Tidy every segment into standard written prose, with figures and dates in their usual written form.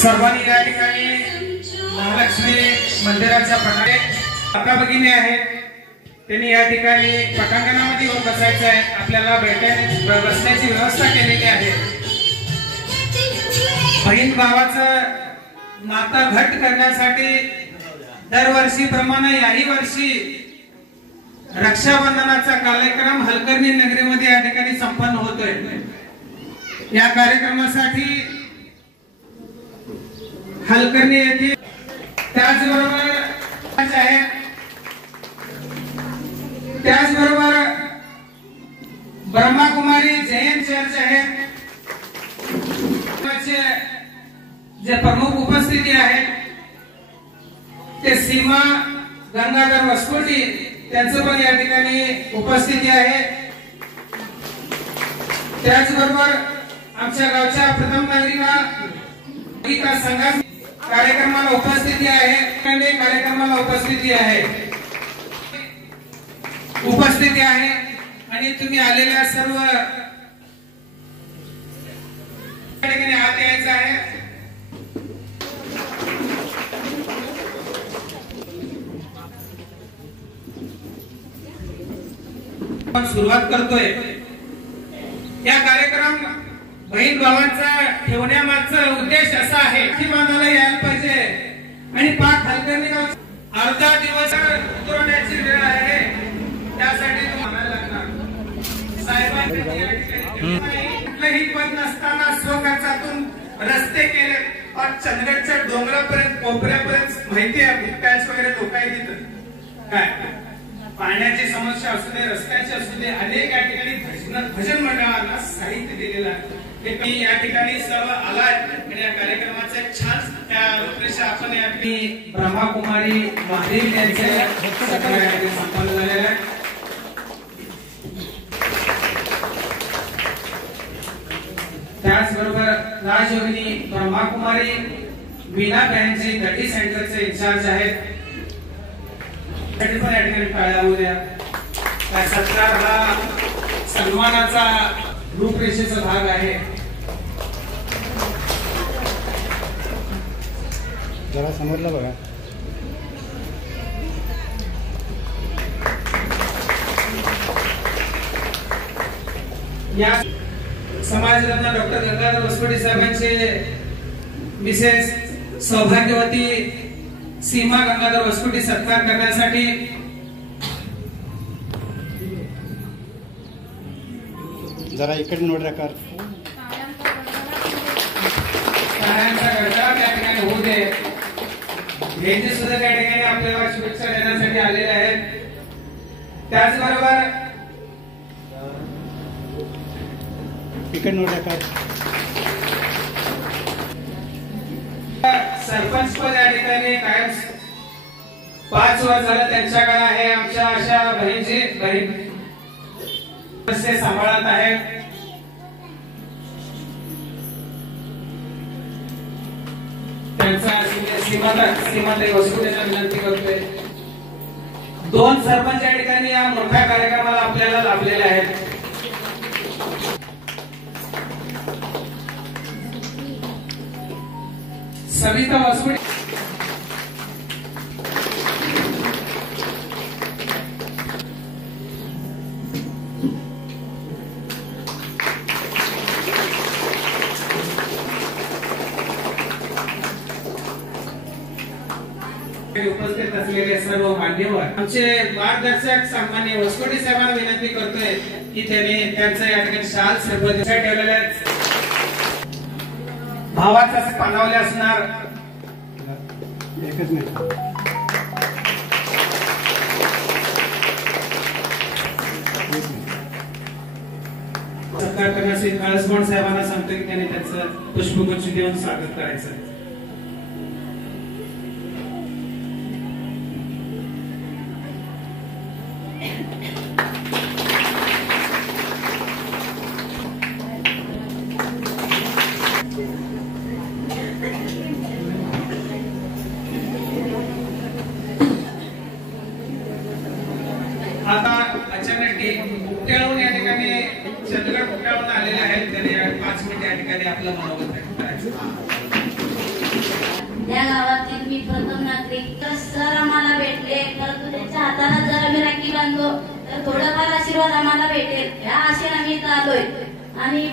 सर्वांनी या ठिकाणी महालक्ष्मी मंदिराच्या प्रकारे आता भगिनी आहेत, त्यांनी या ठिकाणी पटांगणामध्ये येऊन बसायचं आहे. आपल्याला बसण्याची व्यवस्था केलेली आहे. बहीण भावाचं नातं घट्ट करण्यासाठी दरवर्षीप्रमाणे याही वर्षी रक्षाबंधनाचा कार्यक्रम हलकर्णी नगरीमध्ये या ठिकाणी संपन्न होतोय. या कार्यक्रमासाठी हलकर्णी येथे त्याचबरोबर ब्रह्माकुमारी जैन चर्च आहे, जे प्रमुख उपस्थिती आहेत ते सीमा गंगाधर वसकोटी, त्यांचं पण या ठिकाणी उपस्थिती आहे. त्याचबरोबर आमच्या गावच्या प्रथम नागरिका संघ कार्यक्रमाला उपस्थिती आहे. आणि तुम्ही आलेल्या सर्व ठिकाणी आत यायचं आहे. सुरुवात करतोय. या कार्यक्रम बहीण भावांचा ठेवण्यामागचा उद्देश असा आहे की बांधायला यायला पाहिजे आणि पाक हलकर्णी अर्धा दिवस उतरवण्याची वेळ आहे. त्यासाठी कुठलंही पद नसताना स्वखर्चातून रस्ते केले और चंदगडच्या डोंगरापर्यंत कोपऱ्यापर्यंत माहिती आहे. बुकटाईल्स वगैरे लोक आहेत तिथं. काय पाण्याची समस्या असू दे, रस्त्याची असू दे, अनेक या ठिकाणी भजन मंडळांना साहित्य दिलेलं आहे. या ठिकाणी सर्व आलाय आणि या कार्यक्रमाचा एक छान त्या रूपरेषा आपण या ब्रह्माकुमारी महादेव यांच्या संपन्न झालेला आहे. त्याचबरोबर राजयोगिनी ब्रह्माकुमारी वीणा बँकचे गटी सेंटरचे इन्चार्ज आहेत. पण या ठिकाणी टाळ्या होऊ द्या. त्या सत्कार हा सन्मानाचा रूपरेषेचा भाग आहे. जरा समोरला बघा. या समाजरत्न डॉक्टर गंगाधर वसकोटी साहेबांचे मिसेस सौभाग्यवती सीमा गंगाधर वसकोटी सत्कार करण्यासाठी जरा इकडे नोट राखा. त्या ठिकाणी होऊ दे. हे सुद्धा त्या ठिकाणी आपल्याला शुभेच्छा देण्यासाठी आलेले आहेत. त्याचबरोबर इकडे नोट राखा. सरपंच पद या ठिकाणी कायम 5 वर्ष झालं त्यांच्याकडे आहे. आमच्या अशा बहीण सांभाळत आहे. त्यांचा सीमाताई वसकोटीचा विनंती करतोय. 2 सरपंच या ठिकाणी या मोठ्या कार्यक्रमाला आपल्याला लाभलेले आहेत. सविता वसकोटी उपस्थित असलेले सर्व मान्यवर, आमचे मार्गदर्शक सामान्य वसकोटी साहेबांना विनंती करतोय की त्यांनी त्यांचं या ठिकाणी शाल सरपंच ठेवलेल्या भावाचा पानावले असणार. एकच मिनिट. सत्कार करण्यासाठी काळसवण साहेबांना सांगतो की त्यांनी त्यांचं पुष्पगुच्छ देऊन स्वागत करायचं. आता अचानक बुकट्याळून या ठिकाणी चंद्रगड बुकट्याळून आलेले आहेत. त्यांनी 5 मिनिट या ठिकाणी आपलं मनोगत व्यक्त करायचं. या गावातील मी प्रथम नागरिक. तर सर आम्हाला भेटले, परंतु त्यांच्या हाताने जर आम्ही राखी बांधलो तर थोडाफार आशीर्वाद आम्हाला भेटेल या आशेने आम्ही इथं आलोय. आणि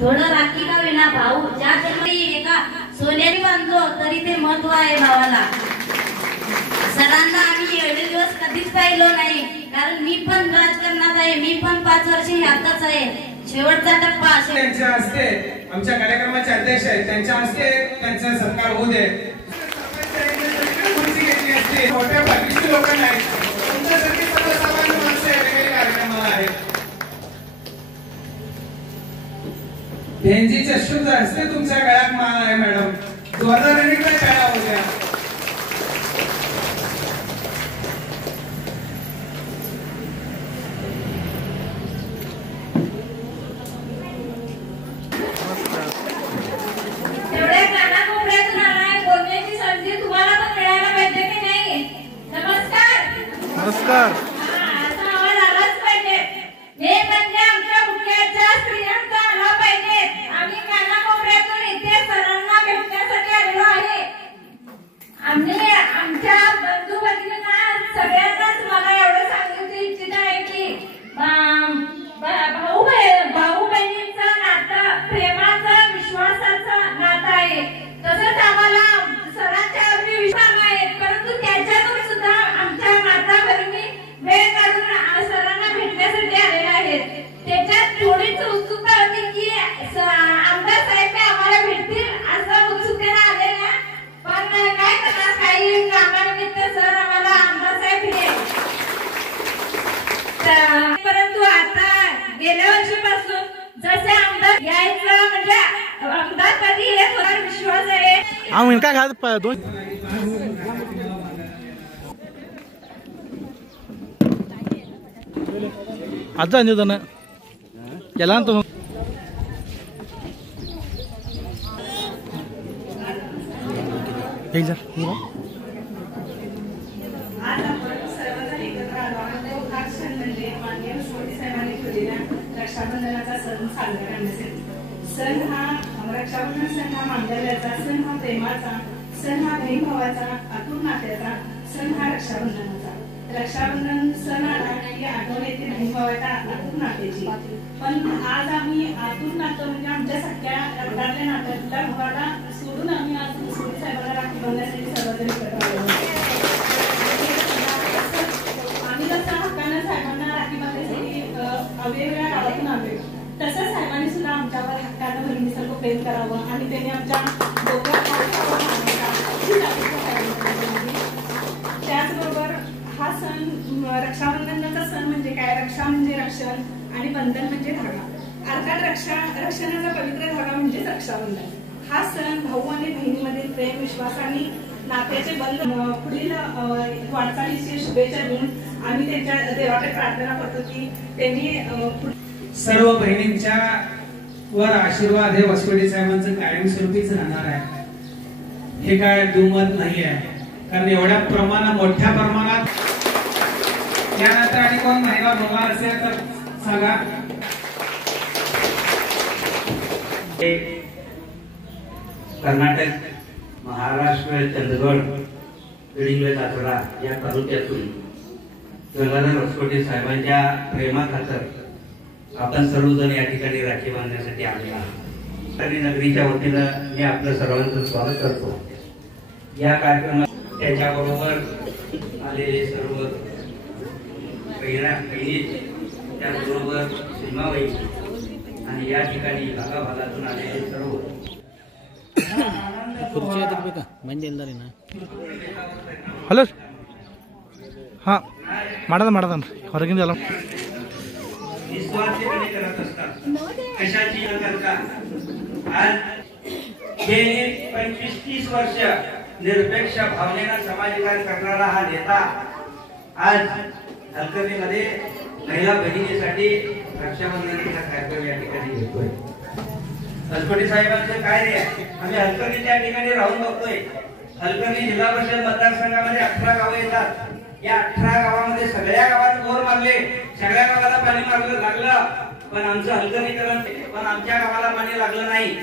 थोडं राखी का विना भाऊ ज्या ठिकाणी एका सोन्याने बांधलो तरी ते महत्व आहे भावाला. सरांना आम्ही एवढे दिवस कधीच पाहिलो नाही, कारण मी पण राजकारणात आहे, मी पण 5 वर्ष ह्यातच आहे. शेवटचा टप्पा त्यांच्या हस्ते आमच्या कार्यक्रमाचे अध्यक्ष आहेत, त्यांच्या हस्ते त्यांचा सत्कार होऊ दे. खुर्ची घेतली असते, मोठ्या बाकीचे लोक नाहीत, तुमच्यासारखी सर्वसामान्य माणसं या ठिकाणी कार्यक्रमाला आहेत. बहिणजीच्या शुभ हस्ते तुमच्या गळ्यात माळ आहे मॅडम, जोरदार इकडे टाळ्या होत्या. नमस्कार. आमच्या बंधू भगिनींना सगळ्यांनाच मला एवढं सांगू इच्छित आहे की भाऊ बहिणींचं नातं प्रेमाचं विश्वासाचं नातं आहे. तसंच आम्हाला सरांच्या अगदी विश्वास आहे, परंतु त्याच्यातून सुद्धा आमच्या माता भगिनी वेळ काढून सरांना भेटण्यासाठी आलेल्या आहेत. त्याच्यात थोडीच उत्सुकता होती की आमदार साहेब आम्हाला भेटतील असं उत्सुकतेने आलेल्या, पण काय करणार काही कामानिमित्त सर आम्हाला आमदार साहेब भेटले. परंतु आता गेल्या वर्षीपासून जसे आमदार यायचं म्हणजे आमदार कधी येत होणार विश्वास आहे. काय घात दोन आज अंजन ఎలా అంత एक जर रक्षाबंधनाचा सण साजरा करण्यासाठी सण हा रक्षाबंधन सण हा मांडल्याचा सण हा प्रेमाचा सण हा बहीण भावाचा आतूर नात्याचा सण हा रक्षाबंधनाचा. रक्षाबंधन सण आला की आठवण येते बहीण भावाच्या आतूर नात्याची. पण आज आम्ही आतूर नातं म्हणजे आमच्या सगळ्या रक्तातल्या नात्यातल्या भावाला सोडून आम्ही आज सोडी साहेबांना राखी बांधण्यासाठी सर्वजण एकत्र आलो. आम्ही जसं हक्कानं साहेबांना राखी बांधण्यासाठी वेगवेगळ्या गावातून आलोय, तसंच साहेबांनी सुद्धा आमच्यावर हक्कानं बहिणीसारखं प्रेम करावं आणि त्यांनी आमच्या डोक्यात त्याचबरोबर हा सण रक्षाबंधनाचा सण म्हणजे काय, रक्षा म्हणजे रक्षण आणि बंधन म्हणजे धागा. अर्थात रक्षणाचा पवित्र धागा म्हणजे रक्षाबंधन. हा सण भाऊ आणि बहिणीमधील प्रेम विश्वास आणि नात्याचे बंध पुढील वाटचालीची शुभेच्छा देऊन आम्ही त्यांच्या देवाकडे प्रार्थना करतो की त्यांनी सर्व बहिणींच्या वर आशीर्वाद हे वसवडे साहेबांचं कायमस्वरूपीच राहणार आहे. हे काय दुमत नाही आहे, कारण एवढ्या मोठ्या प्रमाणात यानंतर आणि कोण महिला बोलणार असेल तर सांगा. कर्नाटक, महाराष्ट्र, चंदगड, गडिंग्लज, आचरा या तालुक्यातून गंगाधर वसवडे साहेबांच्या प्रेमाखातर आपण सर्वजण या ठिकाणी राखी बांधण्यासाठी आले आहोत. आणि नगरीच्या वतीनं मी आपलं सर्वांचं स्वागत करतो. या कार्यक्रमात त्याच्याबरोबर आलेले सर्व बहिणी, त्याचबरोबर सीमाबाई आणि या ठिकाणी भागाभागातून आलेले सर्व हॅलो हां ಮಾಡದ ಹೊರಗಿಂದ ಎಲ್ಲ निस्वार्थीपणे करत असतात, कशाची न करता. आज गेली 25-30 वर्ष निरपेक्ष भावनेनं समाजकार्य करणारा हा नेता आज हलकर्णीमध्ये महिला बहिणीसाठी रक्षाबंधनाचा कार्यक्रम या ठिकाणी घेतोय. वसवडे साहेबांचं काय रे, आम्ही हलकर्णी त्या ठिकाणी राहून बघतोय. हलकर्णी जिल्हा परिषद मतदारसंघामध्ये 18 गावं येतात. या 18 गावामध्ये सगळ्या गावात बोर मारले, सगळ्या गावाला पाणी मारलं लागलं, पण आमचं हलकर्णीकरण पण आमच्या गावाला पाणी लागलं नाही.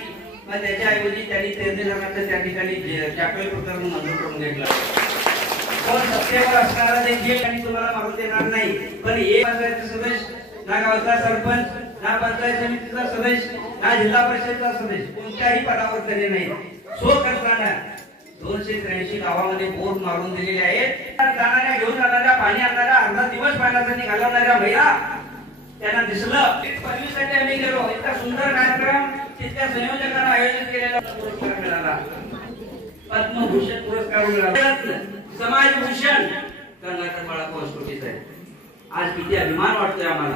पण त्याच्याऐवजी त्यांनी तेरणीधरणाचं त्या ठिकाणी चॅपेल प्रकरण मंजूर करून घेतलं. पण सत्तेवर असणारा देखील आणि तुम्हाला मागू देणार नाही. पण एक पंचायत सदस्य, ना गावचा सरपंच, ना पंचायत समितीचा सदस्य, ना जिल्हा परिषदचा सदस्य, कोणत्याही पदावर तरी नाही. स्वखर्चाने 283 गावामध्ये बोर मारून दिलेले आहेत. जाणाऱ्या घेऊन जाणाऱ्या पाणी आणणाऱ्या अर्धा दिवस पाण्यासाठी घालवणाऱ्या महिला त्यांना दिसलं. पदवीसाठी आम्ही गेलो. इतका सुंदर कार्यक्रम तिथल्या संयोजकांना आयोजित केलेला पुरस्कार मिळाला. पद्मभूषण पुरस्कार मिळाला. समाजभूषण कर्नाटक बाळापूर स्फूर्तीचा आहे. आज किती अभिमान वाटतोय आम्हाला.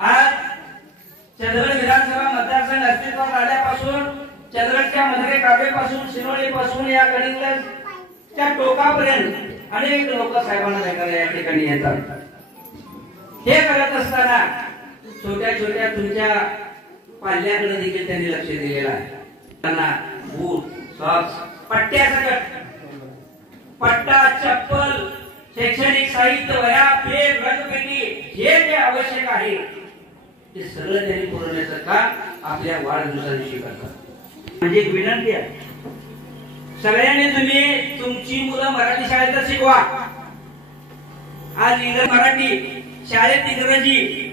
आज चंदगड विधानसभा मतदारसंघ अस्तित्वात आल्यापासून चंदगडच्या मधरे काबेपासून शिरोळीपासून या गडिंगलजच्या टोकापर्यंत अनेक लोक साहेबांना भेटायला या ठिकाणी येतात. हे करत असताना छोट्या छोट्या तुमच्या पाल्याकडे देखील त्यांनी लक्ष दिलेलं आहे. त्यांना बूट, सॉक्स, पट्ट्यासकट पट्टा, चप्पल, शैक्षणिक साहित्य, वह्या, पेन, रंगपेटी हे जे आवश्यक आहे ते सगळं त्यांनी पुरवण्याचं काम आपल्या वाढदिवसा दिवशी करतात. म्हणजे एक विनंती आहे, सगळ्यांनी तुम्ही तुमची मुलं मराठी शाळेत शिकवा. आज मराठी शाळेत इंग्रजी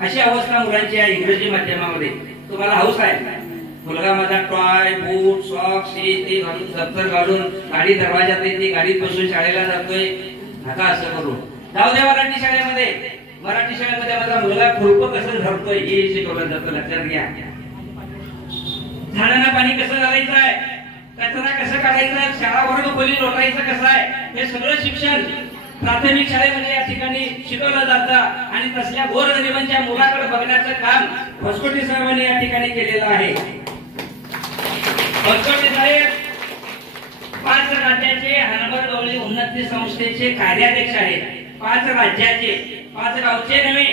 अशी अवस्था मुलांची आहे. इंग्रजी माध्यमामध्ये तुम्हाला हौस आहे. मुलगा माझा टॉय, बूट, सॉक्स हे ते घालून, दप्तर घालून गाडी दरवाजात येते, गाडीत बसून शाळेला जातोय. नका असं करू. जाऊ द्या मराठी शाळेमध्ये. मराठी शाळेमध्ये माझा मुलगा खुरपं कसं धरतोय हे शिकवलं जातं. लक्षात घ्या. झाडांना पाणी कसं घालायचं आहे, कचरा कसं काढायचा आहे, शाळा वर्ग खोली लोटायचं कसं आहे, हे सगळं शिक्षण प्राथमिक शाळेमध्ये या ठिकाणी शिकवलं जातं. आणि तसल्या गोरगरिबांच्या मुलाकडे बघण्याचं काम भोसकोटे साहेबांनी या ठिकाणी केलेलं आहे. भोसकोटे साहेब 5 राज्याचे हनबरगवळी उन्नती संस्थेचे कार्याध्यक्ष आहेत. 5 राज्याचे, 5 गावचे नव्हे,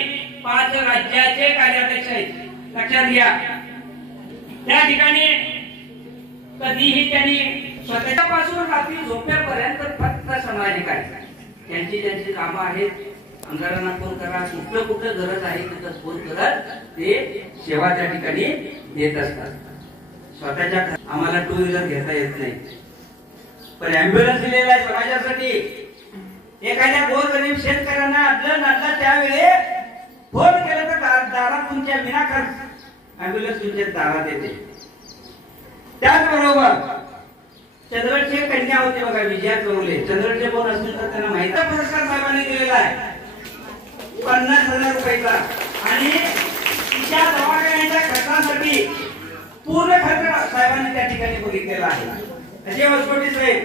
5 राज्याचे कार्याध्यक्ष आहेत. लक्षात घ्या. त्या ठिकाणी कधीही त्यांनी स्वतःपासून रात्री झोपेपर्यंत फक्त सामाजिक आहे. त्यांची त्यांची कामं आहेत. आमदारांना फोन करा, कुठलं कुठलं गरज आहे तिथं फोन करत ते सेवा त्या ठिकाणी देत असतात. स्वतःच्या आम्हाला 2 व्हीलर घेता येत नाही, पण अँब्युलन्स दिलेला आहे समाजासाठी. एखाद्या गोरगरीब शेतकऱ्यांना आपलं नाटलं त्यावेळी फोन केलं तर दारात तुमच्या विनाखर्च अँब्युलन्स तुमच्या दारात येते. त्याचबरोबर चंद्रचे कन्या होते बघा, विजया चौले. चंद्रचे कोण असतील तर त्यांना माहिती. पुरस्कार साहेबांनी दिलेला आहे 50,000 रुपयाचा. आणि तिच्या दवाखान्याच्या खर्चासाठी पूर्ण खर्च साहेबांनी त्या ठिकाणी बघितलेला आहे. असे भोसकोटे साहेब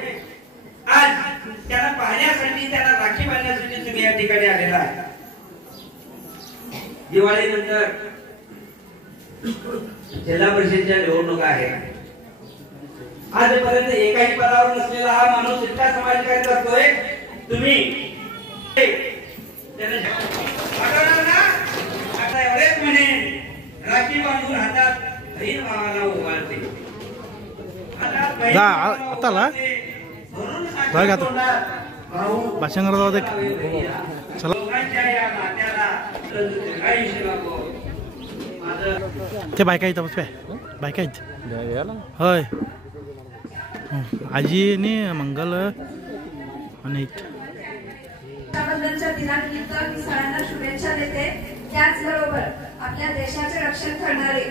आज त्यांना पाहण्यासाठी, त्यांना राखी बांधण्यासाठी तुम्ही या ठिकाणी आलेला आहे. दिवाळीनंतर जिल्हा परिषदेच्या निवडणुका आहेत. आजपर्यंत एकाही पदावर नसलेला हा माणूस इतका समाजकार्य करतोय. तुम्ही आता एवढेच म्हणे राखी बांधून हातात बहीण भावाला उभारते. भाषण करत ते बायका येतात. बायका आहेत होय. आजीने मंगल आणि रक्षाबंधनच्या दिनानिमित्त मी सगळ्यांना शुभेच्छा देते. त्याचबरोबर आपल्या देशाचे रक्षण करणारे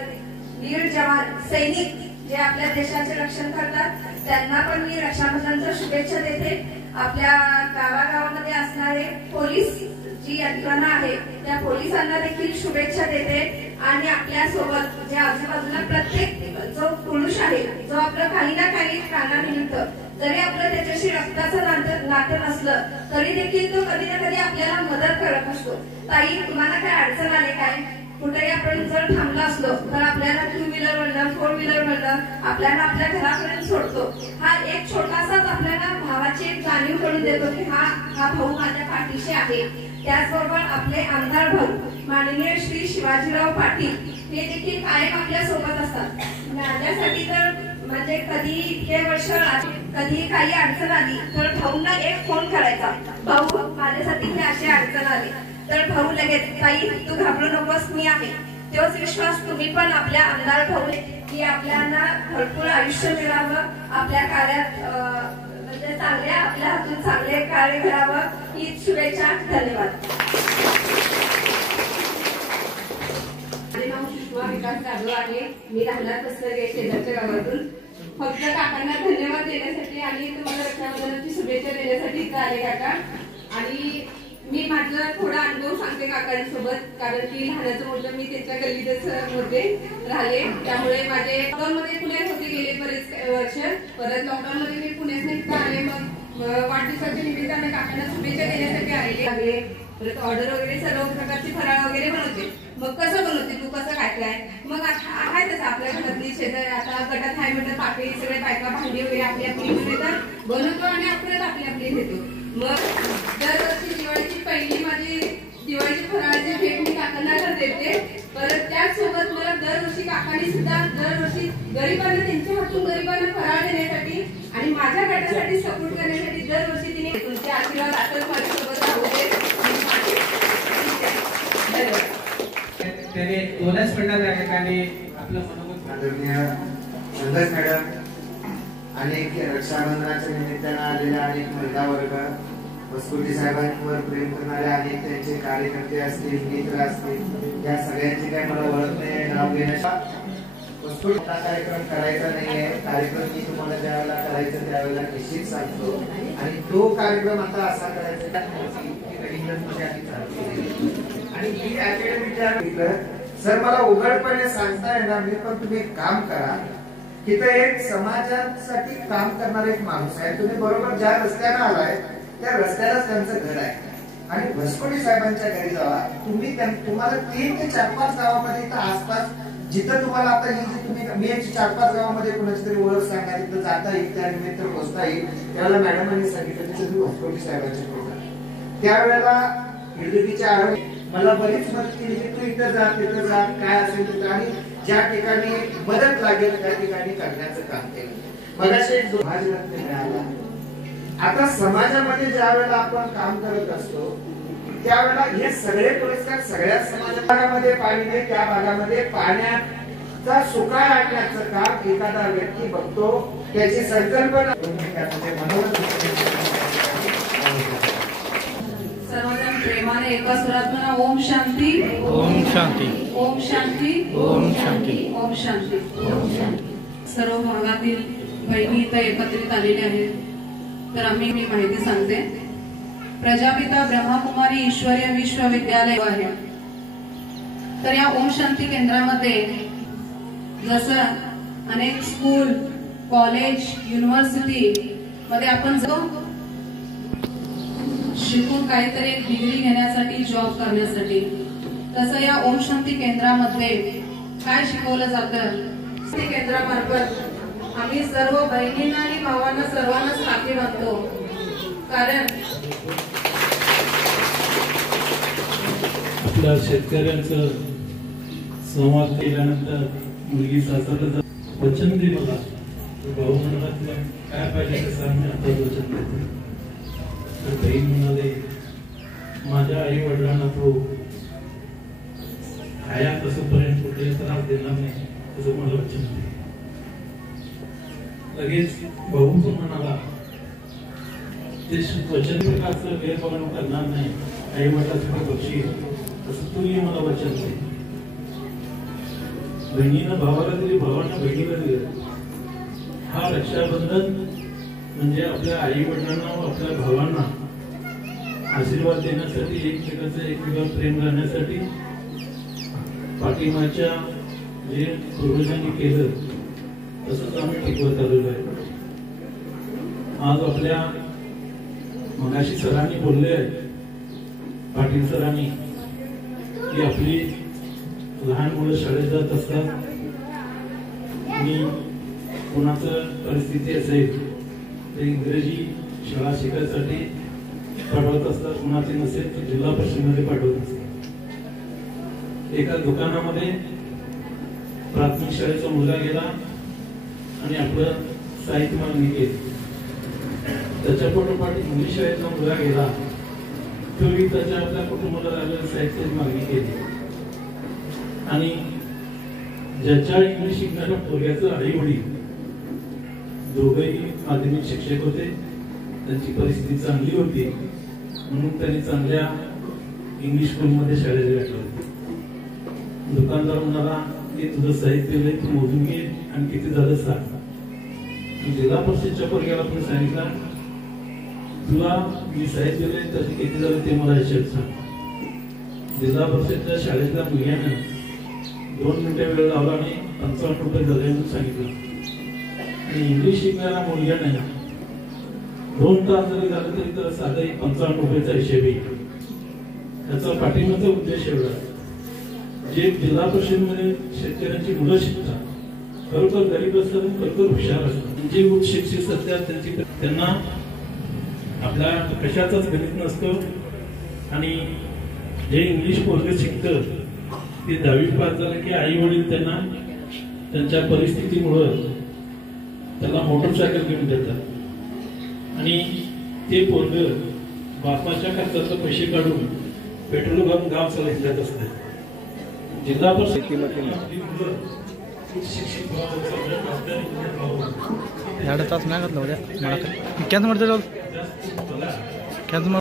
वीर जवान सैनिक जे आपल्या देशाचे रक्षण करतात त्यांना पण मी रक्षाबंधनच्या शुभेच्छा देते. आपल्या गावागावामध्ये असणारे पोलीस जी यंत्रणा आहे त्या पोलिसांना देखील शुभेच्छा देते. आणि आपल्या सोबत जे आजूबाजूला प्रत्येक जो पुरुष आहे जो आपलं काही ना काही कारणानिमित्त जरी आपलं त्याच्याशी रक्ताचं नातं नसलं तरी देखील तो कधी ना कधी आपल्याला मदत करत असतो. ताई तुम्हाला काय अडचण आली काय, कुठेही आपण जर थांबलो असलो तर आपल्याला 2 व्हीलर म्हणलं 4 व्हीलर म्हणलं आपल्याला आपल्या घरापर्यंत सोडतो. हा एक छोटासाच आपल्याला भावाची एक जाणीव करून देतो की हा भाऊ माझ्या पाठीशी आहे. त्याचबरोबर आपले आमदार भाऊ माननीय श्री शिवाजीराव पाटील हे देखील कायम आपल्या सोबत असतात. माझ्यासाठी तर म्हणजे कधी इतके वर्ष कधी काही अडचण आली तर भाऊंना एक फोन करायचा, भाऊ माझ्यासाठी ही अशी अडचण आली तर भाऊ लगेच ताई तू घाबरू नकोस मी आहे. तोच विश्वास तुम्ही पण आपल्या आमदार भाऊ की आपल्याला भरपूर आयुष्य मिळावं, आपल्या कार्यात म्हणजे चांगल्या आपल्या हातून चांगले कार्य करावं ही शुभेच्छा. धन्यवाद. माझे नाव सुषमा विकास जाधव आहे. मी राहणार कसरगे शेजारच्या गावातून. फक्त काकांना धन्यवाद देण्यासाठी आणि तुम्हाला रक्षाबंधनाची शुभेच्छा देण्यासाठी इथं आले काका. आणि मी माझा थोडा अनुभव सांगते काकांसोबत, कारण की लहानाचं मोठं मी त्यांच्या गल्लीतच होते राहिले. त्यामुळे माझे लॉकडाऊन मध्ये पुण्यात होते गेले बरेच वर्ष. परत लॉकडाऊन मध्ये मी पुण्यात इथं आले. मग वाढदिवसाच्या निमित्ताने काकांना शुभेच्छा देण्यासाठी आलेले. परत ऑर्डर वगैरे सर्व प्रकारचे फराळ वगैरे बनवते. मग कसं बनवते तू, कसं काय मग आहे तसं आपल्या घरातली शेजारी आता गटात आहे म्हणतात पाकळी सगळे बायका भांडी वगैरे आपली आपली येतात बनवतो आणि आपल्याच आपली आपली घेतो. मग दरवर्षी दिवाळीची पहिली माझी दिवाळीची फराळाची भेट मी काकांना देते. परत त्याचसोबत मला दरवर्षी काकांनी सुद्धा दरवर्षी गरिबांना त्यांच्या हातून गरिबांना फराळ देण्यासाठी आणि माझ्या गटासाठी सपोर्ट करण्यासाठी दरवर्षी तिने तुमचे आशीर्वाद असं माझ्यासोबत राहू दे. त्याने 2च मिनिटात त्या ठिकाणी आपलं मनोगत आदरणीय संघर्ष मॅडम, अनेक रक्षाबंधनाच्या निमित्तानं आलेला अनेक महिला वर्ग, वसकुटी साहेबांवर प्रेम करणारे अनेक त्यांचे कार्यकर्ते असतील, मित्र असतील, या सगळ्यांची काय मला ओळख नाही. नाव घेण्याचा वसकुटी कार्यक्रम करायचा नाहीये. कार्यक्रम मी तुम्हाला ज्यावेळेला करायचा त्यावेळेला निश्चित सांगतो. आणि तो कार्यक्रम आता असा करायचा आणि ही अकॅडमीच्या सर मला उघडपणे सांगता येणार नाही, पण तुम्ही एक काम करा. तिथं एक समाजासाठी काम करणारा एक माणूस आहे. तुम्ही बरोबर ज्या रस्त्याने आलाय त्या रस्त्यालाच त्यांचं घर आहे. आणि भसकोटी साहेबांच्या घरी जावा. तुम्हाला 3 ते 4-5 गावामध्ये इथं आसपास जिथं तुम्हाला आता ही जी तुम्ही मी 4-5 गावामध्ये कुणाची तरी ओळख सांगा, तिथं जाता येईल, त्या निमित्त पोहोचता येईल. त्यावेळेला मॅडमांनी सांगितलं की तुम्ही भसकोटी साहेबांच्या पोहोचा. त्यावेळेला हिरदुकीच्या आरोग्य मला बरीच मदत केली की तू इथं जा तिथं जा काय असेल तिथं, आणि ज्या ठिकाणी मदत लागेल त्या ठिकाणी करण्याचं काम केलं. मगाशी एक समाजरत्न मिळाला. आता समाजामध्ये ज्या वेळेला आपण काम करत असतो त्यावेळेला हे सगळे पुरस्कार सगळ्या समाजामध्ये पाणी नाही, त्या भागामध्ये पाण्याचा सुकाळ आणण्याचं काम एखादा व्यक्ती बघतो, त्याची संकल्पना सर्वजण प्रेमाने एका सुरात म्हणा ओम शांती ओम शांती ओम शांती ओम शांती ओम शांती. सर्व भागातील बहिणी इथं एकत्रित आलेल्या आहेत. तर मी माहिती सांगते. प्रजापिता ब्रह्मकुमारी ईश्वरीय विश्वविद्यालय आहे. तर या ओम शांती केंद्रामध्ये जसं अनेक स्कूल, कॉलेज, युनिव्हर्सिटी मध्ये आपण शिकून काहीतरी एक डिग्री घेण्यासाठी, जॉब करण्यासाठी, तसं या ओम शांती केंद्रामध्ये काय शिकवलं जातं. केंद्रामार्फत आम्ही सर्व बहिणींना आणि भावांना सर्वांनाच राखी बांधतो. कारण आपल्या शेतकऱ्यांचं संवाद केल्यानंतर मुलगी सासरला वचन दे मला, भाऊ म्हणाला काय पाहिजे ते सांग, आता वचन देते. तर बहीण म्हणाले माझ्या आई वडिलांना तो हयात असोपर्यंत कुठेही त्रास देणार नाही असं मला वचन दे. लगेच भाऊ पण म्हणाला ते वचन प्रकारचं गैरप्रमाण करणार नाही, आई वडिलांसाठी बक्षीस असं तूही मला वचन दे. बहिणीनं भावाला दिली, भावानं बहिणीला दिलं. हा रक्षाबंधन म्हणजे आपल्या आई वडिलांना, आपल्या भावांना आशीर्वाद देण्यासाठी, एकमेकांचं प्रेम करण्यासाठी पाठिंबाच्या जे पूर्वजांनी केलं तसंच आम्ही टिकवत आलेलो आहे. आज आपल्या मगाशी सरांनी बोलले, पाटील सरांनी, की आपली लहान मुलं शाळेत जात असतात आणि कोणाचं परिस्थिती असेल ते इंग्रजी शाळा शिकायसाठी पाठवत असतात, कोणाची नसेल तर जिल्हा परिषदेमध्ये पाठवत असतात. एका दुकानामध्ये प्राथमिक शाळेचा मुलगा गेला आणि आपलं साहित्य मागणी केली. त्याच्या पाठोपाठ इंग्लिश शाळेचा मुलगा गेला, तोही त्याच्या आपल्या कुटुंबाला लागलेलं साहित्याची मागणी केली. आणि ज्याच्या इंग्लिश शिकणाऱ्या पोरग्याचं आई वडील दोघंही माध्यमिक शिक्षक होते, त्यांची परिस्थिती चांगली होती म्हणून त्यांनी चांगल्या इंग्लिश स्कूलमध्ये शाळेत घातलं. दुकानदार म्हणाला की तुझं साहित्य लय तू मोजून घे आणि किती झालं सांग. जिल्हा परिषदच्या पोरग्याला पण सांगितलं तुला मी साहित्य लय त्याचे किती झालं ते मला हिशेब सांग. जिल्हा परिषदच्या शाळेतल्या मुलानं 2 मिनिटं वेळ लावला आणि 55 रुपये झाले म्हणून सांगितलं. आणि इंग्लिश शिकणाऱ्या मुलग्याने 2 तास जरी झालं तरी तर साधाही 55 रुपयाचा हिशेब येईल. त्याचा पाठिंबाचा उद्देश एवढा, जे जिल्हा परिषदेमध्ये शेतकऱ्यांची मुलं शिकतात खरोखर गरीब असतात, खरोखर हुशार असतात, जे उच्च शिक्षित असतात त्यांना आपल्या कशाचाच गणित नसतो. आणि जे इंग्लिश पोरगे शिकतं ते 10वी पास झालं की आई वडील त्यांना त्यांच्या परिस्थितीमुळं त्याला मोटरसायकल घेऊन देतात आणि ते पोरग बापाच्या खर्चाचे पैसे काढून पेट्रोल घालून गाव चालत जात असते. जिल्हा परिषद तास नाही घातलं उद्या मला कॅन्सल ಮಾಡ್ತಾ कॅन्सल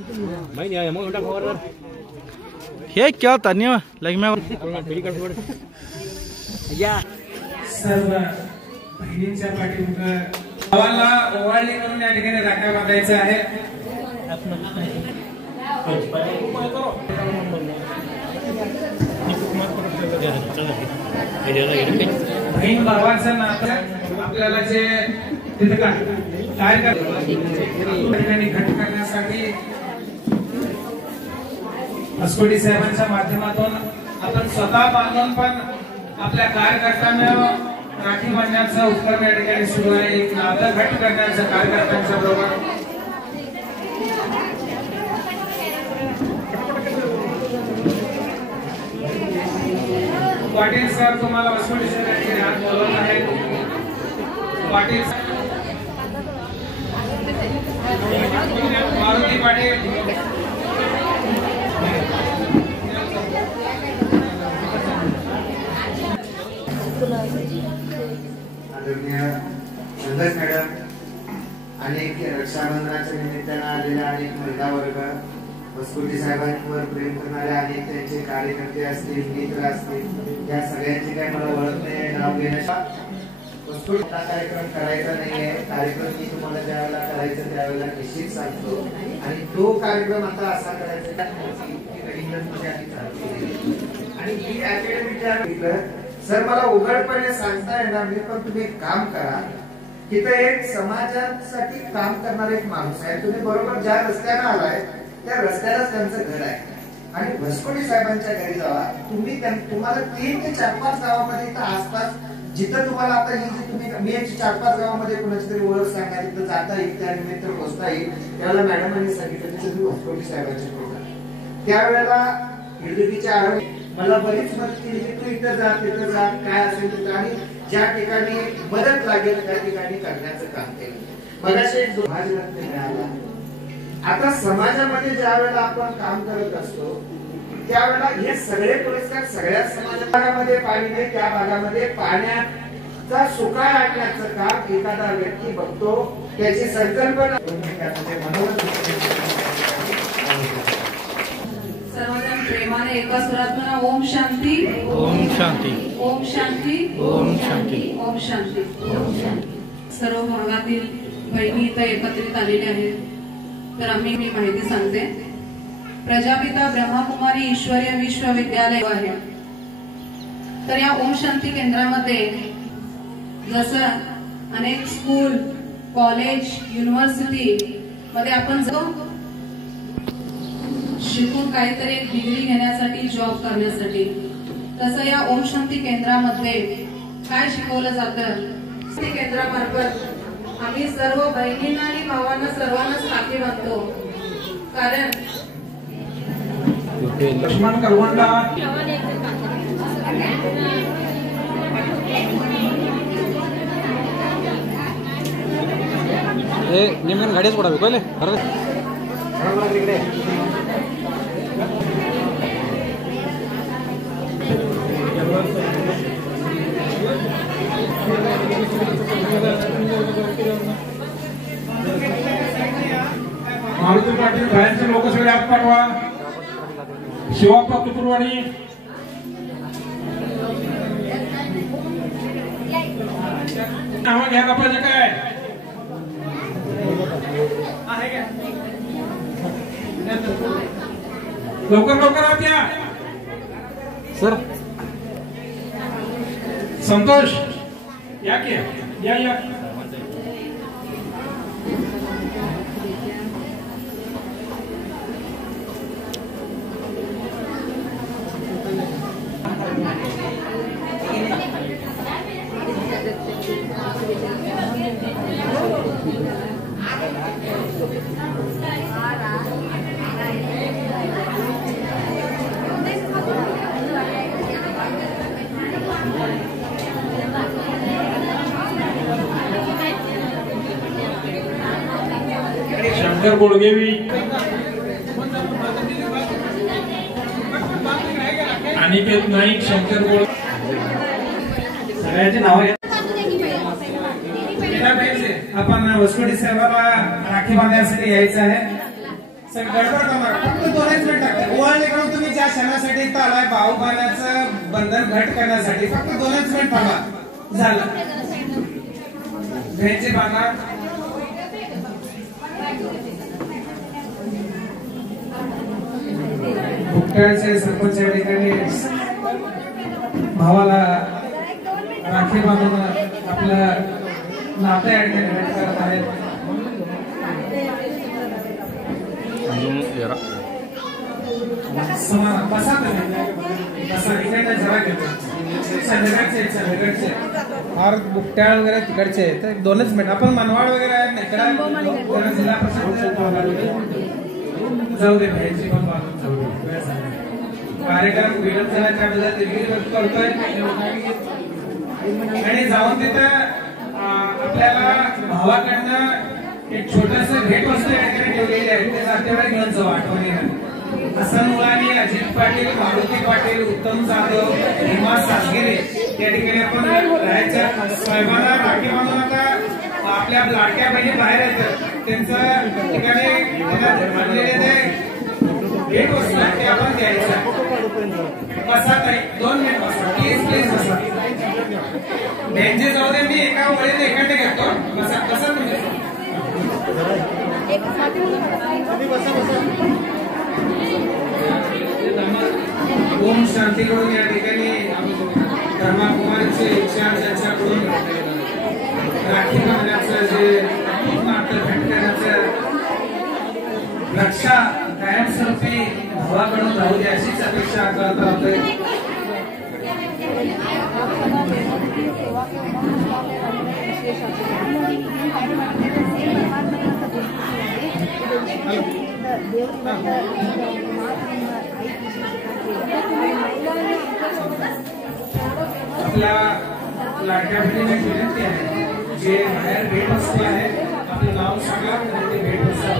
हे ಕೇಳ್ತಾ ನೀವು ಲೈಕ್ ಮ್ಯಾಗ सर्व बहिणींच्या पाठीमागे गावाला ओवाळणी करून या ठिकाणी राखा बांधायचा आहे. बहीण भावाचं नातं आपल्याला जे तिथे काय ठिकाणी घट करण्यासाठी अस्कोटी साहेबांच्या माध्यमातून आपण स्वतः बांधून पण आपल्या कार्यकर्त्यांना राखी बांधण्याचा उपक्रम या ठिकाणी सुरू आहे. एक नातं घट करण्याचं कार्यकर्त्यांच्या बरोबर पाटील सर तुम्हाला अस्कोटी साहेब या ठिकाणी हात बोलवत आहेत. पाटील मारुती पाटील आदरणीय संघर्ष मॅडम, अनेक रक्षाबंधनाच्या निमित्तानं आलेल्या अनेक महिला वर्ग, वसकुटी साहेबांवर प्रेम करणारे अनेक त्यांचे कार्यकर्ते असतील, मित्र असतील, या सगळ्यांची काय मला ओळख नाही, नाव घेण्याचा वसकुटीचा कार्यक्रम करायचा नाहीये. कार्यक्रम मी तुम्हाला ज्यावेळेला करायचं त्यावेळेला निश्चित सांगतो आणि तो कार्यक्रम आता असा करायचा आणि ही अकॅडमीच्या सर मला उघडपणे सांगता येणार नाही, पण तुम्ही एक काम करा, तिथे एक समाजासाठी काम करणारा एक माणूस आहे. तुम्ही बरोबर ज्या रस्त्याने आलाय त्या रस्त्यालाच त्यांचं घर आहे आणि वसकुटी साहेबांच्या घरी जावा. तुम्हाला 3 ते 4-5 गावामध्ये इथं आसपास जिथं तुम्हाला आता ही जी तुम्ही मी 4-5 गावामध्ये कुणाची तरी ओळख सांगा तिथं जाता येईल, त्यानिमित्त पोहोचता येईल. त्यावेळेला मॅडमांनी सांगितलं की तुम्ही वसकुटी साहेबांच्या घरी त्यावेळेला हिरदुकीच्या आरोग्य मला बरीच मदत केली की तू इथं जा तिथं जा काय असेल तिथं आणि ज्या ठिकाणी मदत लागेल त्या ठिकाणी करण्याचं काम केलं. मगाशी एक समाजरत्न मिळाला. आता समाजामध्ये ज्या वेळेला आपण काम करत असतो त्यावेळेला हे सगळे पुरस्कार सगळ्या समाजामध्ये पाणी नाही, त्या भागामध्ये पाण्याचा सुकाळ आणण्याचं काम एखादा व्यक्ती बघतो, त्याची संकल्पना सर्वजण प्रेमाने एका सुरात म्हणा ओम शांती ओम शांती ओम शांती ओम शांती ओम शांती. सर्व भागातील बहिणी इथं एकत्रित आलेल्या आहेत. तर आम्ही मी माहिती सांगते. प्रजापिता ब्रह्मकुमारी ईश्वरीय विश्वविद्यालय आहे. तर या ओम शांती केंद्रामध्ये जसं अनेक स्कूल, कॉलेज, युनिव्हर्सिटी मध्ये आपण जाऊ शिकून काहीतरी एक डिग्री घेण्यासाठी, जॉब करण्यासाठी, तसं या ओम शांती केंद्रामध्ये काय शिकवलं जातं. केंद्रामार्फत आम्ही सर्व बहिणींना आणि भावांना सर्वांनाच राखी बांधतो. कारण लक्ष्मण कलवंडा ನಿಮ್ಗೆ ಗಾಡಿಯಸ್ ಕೊಡಬೇಕು ಅಲ್ಲಿ ಬರಲಿ मारुती पाटील बाहेरचे लोक सगळे आत पाठवा. शिवाप्पा कुकुरवाडी, नाव घ्यायला पाहिजे काय लवकर लवकर आत या. सर संतोष या की या या. शंकर गोडगेवी, अनिकेत नाईक, शंकर गोड, सगळ्यांची नाव आपण वसवडी साहेबाला राखी बांधण्यासाठी यायचं आहे. सर गडबड करा, फक्त 2 मिनिट. ओवाळणे करून तुम्ही ज्या क्षणासाठी इथं आलाय भाऊ बहिणाचं बंधन घट करण्यासाठी फक्त 2 मिनिट थांबा. झालं घ्यायचे बांधा. भुकटाळचे सरपंच या ठिकाणी भावाला राखी बांधून आपलं नातं या ठिकाणी भेट करत आहेत. बसा बसा इकडे जरा घेतो. संध्याकाळचे फार बुकट्याळ वगैरे तिकडचे आहेत. 2 मिनिट. आपण मनवाड वगैरे आहेत इकडे जिल्हा परिषद जाऊ दे भाईची पण बाजू जाऊ दे. कार्यक्रम विरोधनाच्या बद्दल दिलगिरी करतोय आणि जाऊन तिथं आपल्याला भावाकडनं एक छोटस भेटवस्तू या ठिकाणी ठेवलेली आहे. ते जातेवेळी घेऊन जाऊ आठवणीनं. हसन मुलानी, अजित पाटील, मारुती पाटील, उत्तम जाधव, हिमा सासगिरे या ठिकाणी आपण राहायचं. साहेबांना राखी बांधून आता आपल्या लाडक्या बहिणी बाहेर येतात. त्यांचं ठिकाणी आणलेले ते भेट वस्तू आहे ते आपण द्यायचं. बसा ताई 2 मिनिट बसा प्लीज प्लीज बसा. बेंचे जाऊ दे, मी एका वळीने एकाने घेतो. बसा बसा तुम्ही ओम शांती कडून या ठिकाणी धर्माकुमारीचे इच्छा त्यांच्याकडून राखी बांधण्याचं जे नातं भेट करण्याचं रक्षा कायमस्वरूपी भावाकडून राहू दे अशीच अपेक्षा करत राहतोय. आपल्या लाडक्या बहिणीला विनंती आहे, जे बाहेर भेट वस्तू आहे आपलं नाव सांगा आणि ते भेट वस्तू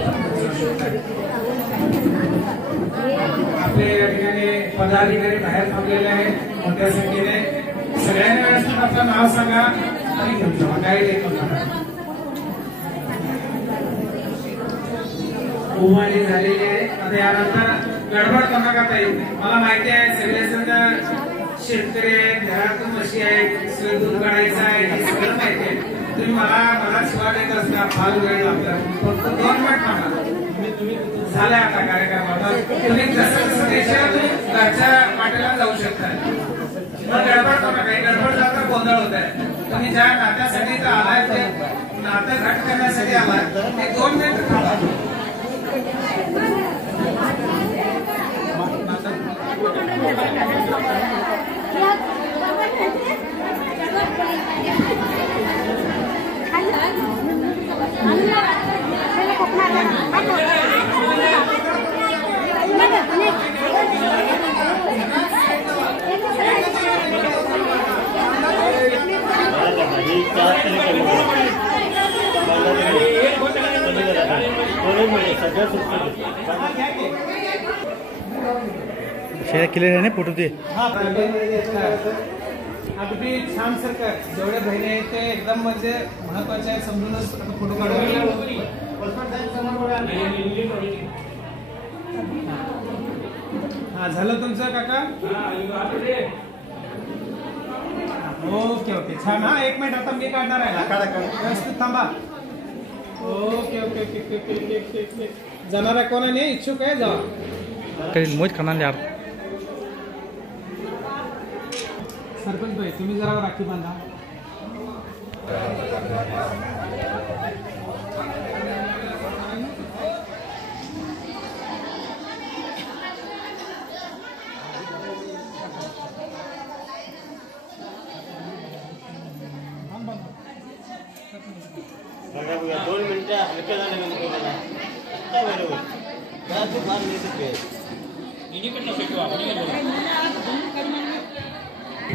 आपले या ठिकाणी पदाधिकारी बाहेर थांबलेले आहेत मोठ्या संख्येने. सगळ्यांनी व्यवस्थित आपलं नाव सांगा आणि घेऊन जावा. काय उमाली झालेली आहे. आता यानंतर गडबड करू नका ताई. मला माहिती आहे सगळेजण शेतकरी आहेत, घरातून म्हशी आहेत, सगळं दूध काढायचं आहे हे सगळं माहिती आहे. तुम्ही मला शिवा देत असता फार वेळ लागला. फक्त 2 मिनिट थांबा. झालाय आता कार्यक्रमाला. तुम्ही जसं जसं देशात घरच्या वाटेला जाऊ शकता. मग गडबड करू नका. गडबड जाता गोंधळ होत आहे. तुम्ही ज्या नात्यासाठी आलाय ते नातं घट करण्यासाठी आलाय ते 2 मिनिट थांबा. क्लिअर आहे ना फोटो ते. अगदी छान सरकार जेवढे बहिणी आहेत ते एकदम म्हणजे महत्वाचे आहे. समजूनच फोटो काढावे. हा झालं तुमचं काका? ओके ओके छान. हा 1 मिनिट आता मी काढणार आहे. व्यवस्थित थांबा. Okay okay okay okay okay okay. जाणारा कोणाने इच्छुक आहे जा. मोज खाना यार. सरपंच भाई तुम्ही जरा राखी बांधा. दोन मिनिटं हलक्या झाले काय बरोबर तू फार नाही शकते.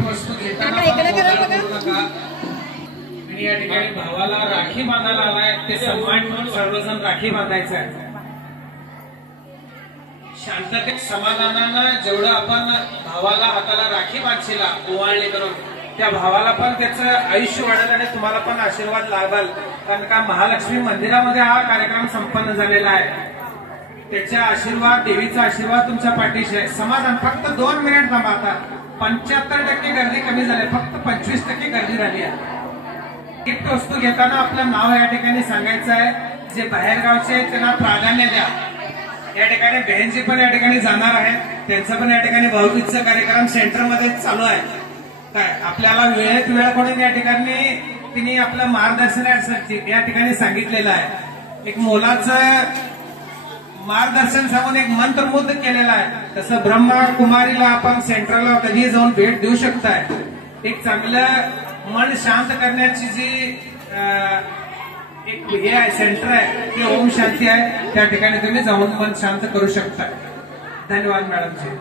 वस्तू घेताना आणि या ठिकाणी भावाला राखी बांधायला आलाय ते सन्मान म्हणून सर्वजण राखी बांधायचं आहे. शांततेत समाधानानं जेवढं आपण भावाला हाताला राखी बांधशीला ओवाळणी करून त्या भावाला पण त्याचं आयुष्य वाढेल आणि तुम्हाला पण आशीर्वाद लाभाल. कारण का महालक्ष्मी मंदिरामध्ये हा कार्यक्रम संपन्न झालेला आहे. त्याचा आशीर्वाद देवीचा आशीर्वाद तुमच्या पाठीशी आहे. समाधान. फक्त 2 मिनिट थांबा. आता 75% गर्दी कमी झाली. फक्त 25% गर्दी झाली आहे. गिफ्ट वस्तू घेताना आपलं नाव या ठिकाणी सांगायचं आहे. जे बाहेरगावचे आहेत त्यांना प्राधान्य द्या. या ठिकाणी बहिणजी पण या ठिकाणी जाणार आहेत. त्यांचा पण या ठिकाणी भाऊबीजचा कार्यक्रम सेंटरमध्ये चालू आहे. काय आपल्याला वेळेत वेळ पडून या ठिकाणी तिने आपलं मार्गदर्शन या ठिकाणी सांगितलेलं आहे. एक मोलाचं मार्गदर्शन सांगून एक मंत्रमुग्ध केलेला आहे. तसं ब्रह्मा कुमारीला आपण सेंटरला कधी जाऊन भेट देऊ शकताय. एक चांगलं मन शांत करण्याची जी एक हे आहे सेंटर आहे ते ओम शांती आहे. त्या ठिकाणी तुम्ही जाऊन मन शांत करू शकता. धन्यवाद मॅडमजी.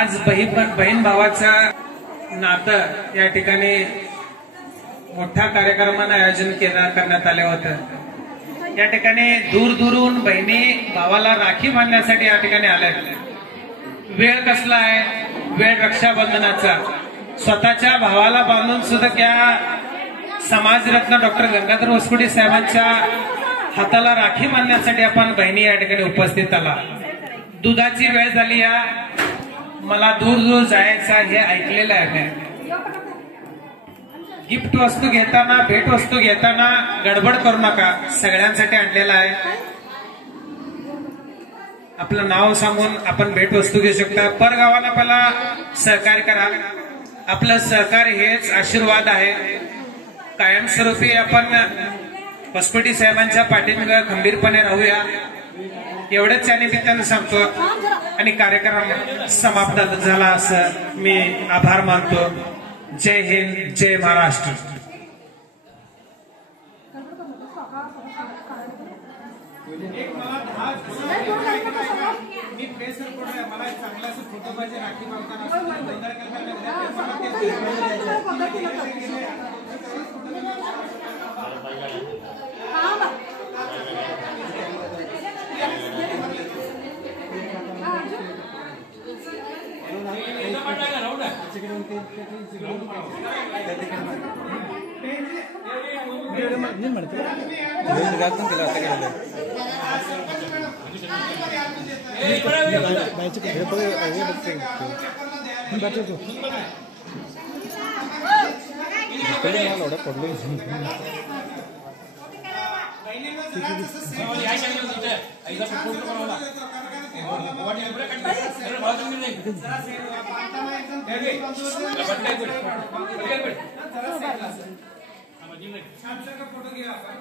आज बहीण भावाचं नातं या ठिकाणी मोठ्या कार्यक्रमानं आयोजन करण्यात आले होतं. या ठिकाणी दूरदूरून बहिणी भावाला राखी बांधण्यासाठी या ठिकाणी आल्या. वेळ कसला आहे? वेळ रक्षाबंधनाचा. स्वतःच्या भावाला बांधून सुद्धा त्या समाजरत्न डॉक्टर गंगाधर वसकुटे साहेबांच्या हाताला राखी बांधण्यासाठी आपण बहिणी या ठिकाणी उपस्थित आला. दुधाची वेळ झाली. या मला दूर दूर जायचं हे ऐकलेलं आहे. गिफ्ट वस्तू घेताना भेट वस्तू घेताना गडबड करू नका. सगळ्यांसाठी आणलेला आहे. आपलं नाव सांगून आपण भेट वस्तू घेऊ शकता. परगावाला पहिला सहकार्य करा. आपलं सहकार्य हेच आशीर्वाद आहे. कायमस्वरूपी आपण वसकुटे साहेबांच्या पाठीमागे खंबीरपणे राहूया एवढंच या निमित्तानं सांगतो. आणि कार्यक्रम समाप्त झाला असं मी आभार मानतो. जय हिंद, जय महाराष्ट्र. मी प्रेस रिपोर्टर आहे, मला चांगला फोटो पाहिजे राखी बांधताना. फोटो घ्या आपण.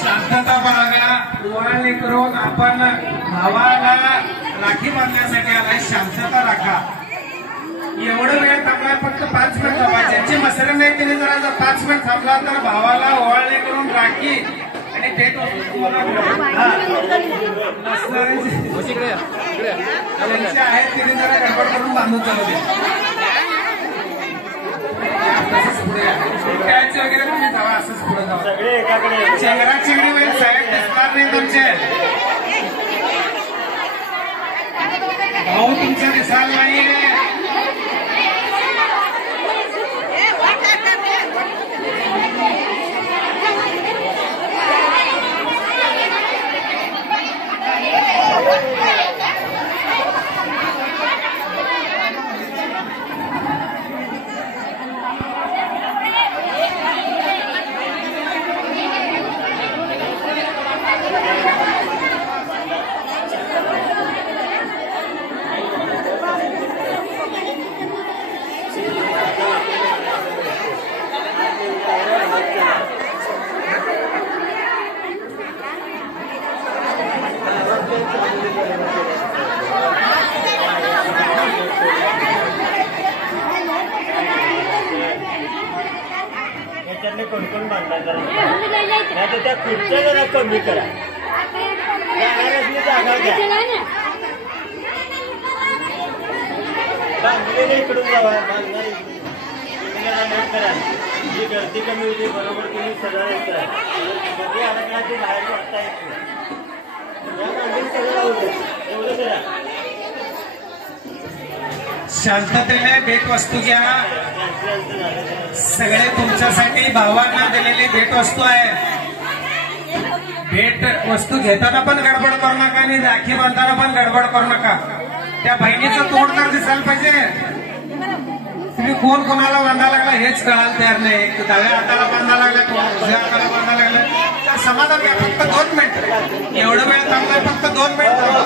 शांतता बाळगा, ओवाळणी करून आपण भावाला राखी बांधण्यासाठी आलाय. शांतता राखा. एवढं वेळ थांबलाय, फक्त 5 मिनिट थांबा. ज्यांची मसरे नाही त्यांनी जरा 5 मिनिट थांबला तर भावाला ओवाळणी करून राखी आणि भेट आहे तिने जरा गडबड करून बांधून चालू दे. वगैरे तुम्ही जावा, असंच पुढे जावा. चेंगरा चेंगरी वगैरे साहेब दिसणार नाही तुमचे. भाऊ तुमच्या दिसाल नाहीये. कोण कोण बांधता जरा नाही तर त्या खुर्च्या जरा कमी करा. जागा द्या. बांधलेले इकडून जावा. बांधणार नोट करा. जी गर्दी कमी होती बरोबर तुम्ही सरळ करा. गर्दी अडकण्याची बाहेर पडता येत नाही. सगळं होतं एवढं करा. शांततेने भेटवस्तू घ्या. सगळे तुमच्यासाठी भावांना दिलेली भेटवस्तू आहे. भेट वस्तू घेताना पण गडबड करू नका आणि राखी बांधताना पण गडबड करू नका. त्या बहिणीचं तोंड तर दिसायला पाहिजे. तुम्ही कोण कोणाला बांधायला लागला हेच कळायला तयार नाही. डाव्या हाताला बांधायला लागला, कोण उजव्या हाताला बांधायला लागला. तर समाधान घ्या. फक्त 2 मिनिट. एवढं वेळ थांबलाय, फक्त 2 मिनिट थांबा.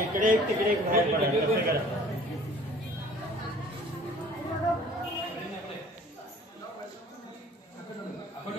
इकडे एक तिकडे एक बाहेर पडा कसं करा. आपण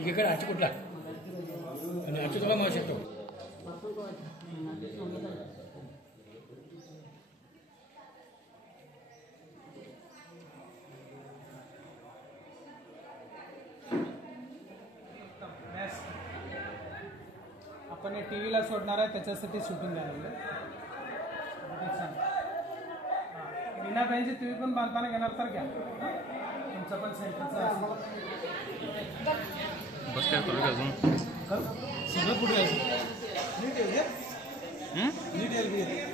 एकीकडे आजची कुठला आणि आजची तुला मावू शकतो. आपण हे टीव्हीला सोडणार आहे त्याच्यासाठी शूटिंग झालेलं. विना बँची तुम्ही पण बांधताना घेणार तर घ्या. तुमचं पण सेंटरचं बस काय करू अजून सगळं कुठे नीट येईल नीट येईल.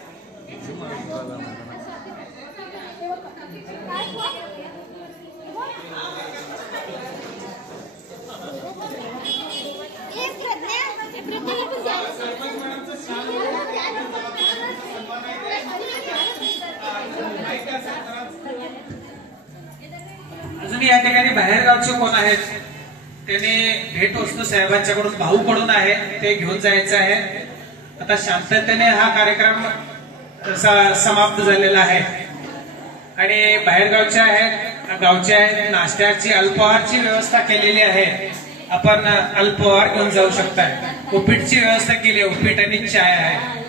अजून या ठिकाणी बाहेरगावचे कोण आहेत त्याने भेटवस्तू साहेबांच्याकडून भाऊकडून आहे ते घेऊन जायचं आहे. आता शांततेने हा कार्यक्रम समाप्त झालेला आहे आणि बाहेरगावचे आहेत गावचे आहेत नाश्त्याची अल्पहारची व्यवस्था केलेली आहे. आपण अल्पहार घेऊन जाऊ शकताय. उपीटची व्यवस्था केली आहे. उपीट आणि चाय आहे.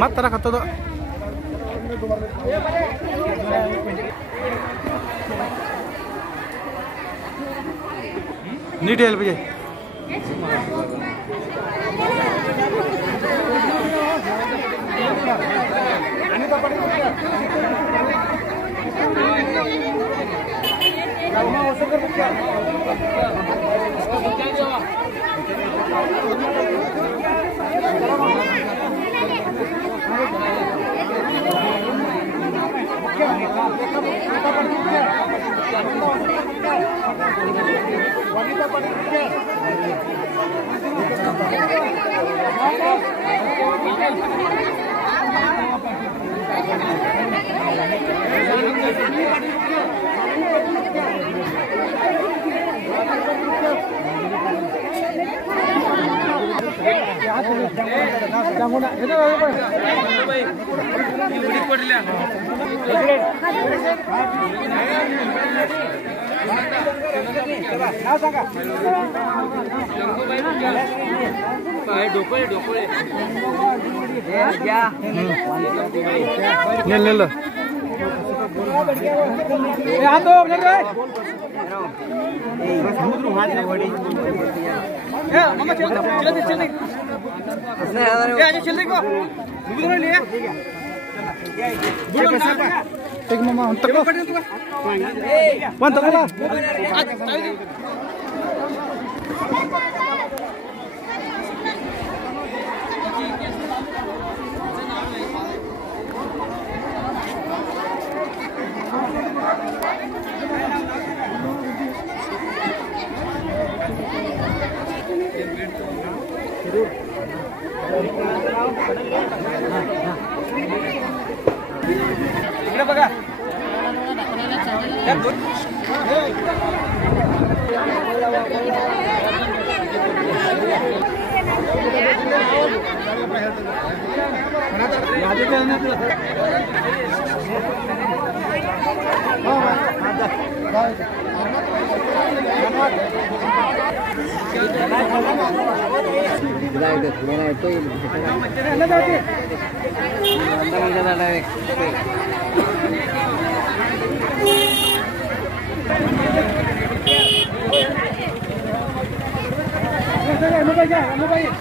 मत खातो तो नीट यायला पाहिजे. बघा Ano ba yan?